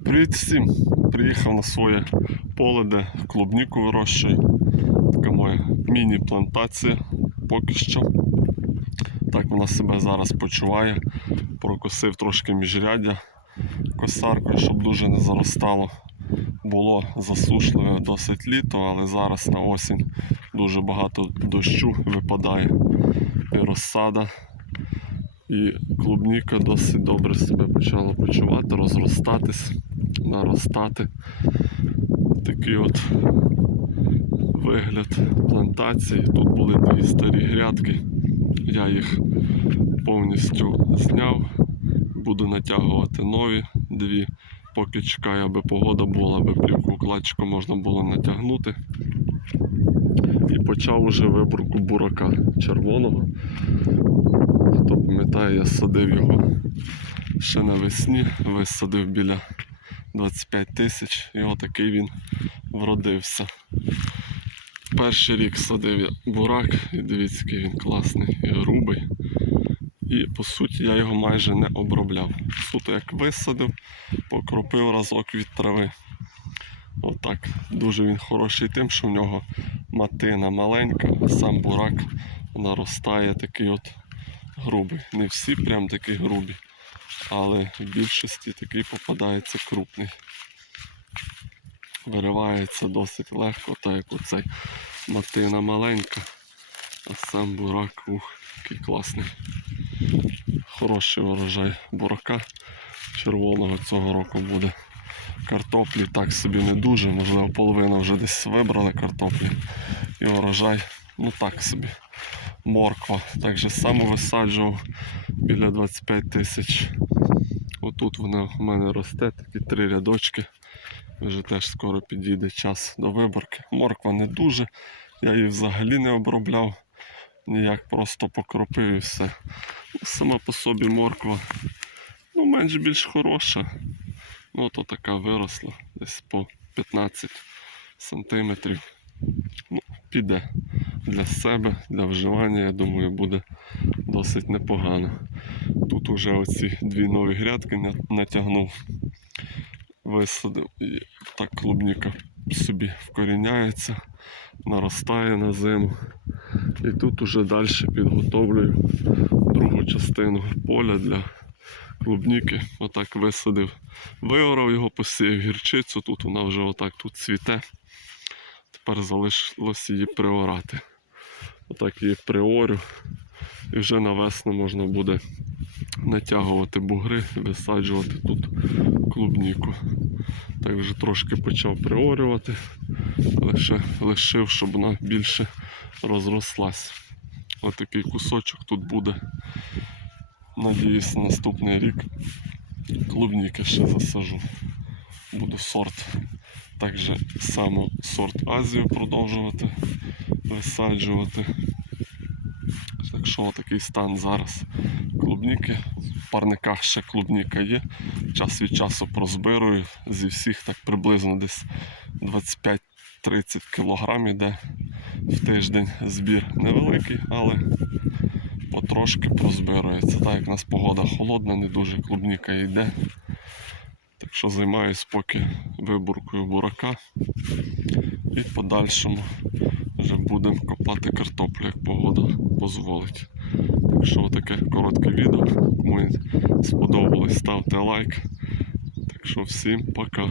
Привіт всім! Приїхав на своє поле, де клубніку вирощую. Така моя міні-плантація поки що. Так вона себе зараз почуває. Прокосив трошки міжряддя косаркою, щоб дуже не заростало. Було засушливе досить літо, але зараз на осінь дуже багато дощу випадає і розсада. І клубніка досить добре себе почала почувати, розростатись, наростати. Такий от вигляд плантації. Тут були дві старі грядки. Я їх повністю зняв. Буду натягувати нові дві. Поки чекаю, аби погода була, аби плівку кладчику можна було натягнути. І почав уже виборку бурака червоного. Хто пам'ятає, я садив його ще навесні, висадив біля 25 тисяч і отакий він вродився. Перший рік садив я бурак, і дивіться, який він класний і грубий. І по суті я його майже не обробляв. Суто як висадив, покропив разок від трави. Отак. Дуже він хороший тим, що в нього матина маленька, сам бурак наростає такий от грубий. Не всі прям такі грубі, але в більшості такий попадається крупний. Виривається досить легко, так як оцей матина маленька, а сам бурак ух, який класний. Хороший урожай бурака червоного цього року буде. Картоплі так собі не дуже, можливо, половина вже десь вибрали картоплі. І урожай, ну так собі. Морква. Так же висаджував біля 25 тисяч. Отут вона в мене росте, такі три рядочки. Вже теж скоро підійде час до виборки. Морква не дуже, я її взагалі не обробляв. Ніяк просто покропив і все. Сама по собі морква ну, менш більш хороша. Ну, то така виросла десь по 15 сантиметрів. Ну, піде для себе, для вживання, я думаю, буде досить непогано. Тут уже оці дві нові грядки натягнув, висадив і так клубніка собі вкоріняється, наростає на зиму. І тут уже далі підготовлюю другу частину поля для клубніки. Отак висадив. Виорав його, посіяв гірчицю, тут вона вже отак тут цвіте. Тепер залишилось її приорати. Отак її приорю. І вже на весну можна буде натягувати бугри висаджувати тут клубніку. Так вже трошки почав приорювати, лише лишив, щоб вона більше розрослась. Отакий кусочок тут буде. Надіюсь, наступний рік клубніки ще засажу. Буду сорт. Також само сорт Азію продовжувати висаджувати. Так що такий стан зараз. Клубніки. В парниках ще клубніка є. Час від часу прозбирую. Зі всіх так приблизно десь 25-30 кг іде в тиждень збір невеликий, але потрошки прозбирується. Так як у нас погода холодна, не дуже клубніка йде. Так що займаюсь поки виборкою бурака і в подальшому вже будемо копати картоплю, як погода дозволить. Так що таке коротке відео. Кому сподобалось, ставте лайк. Так що всім пока.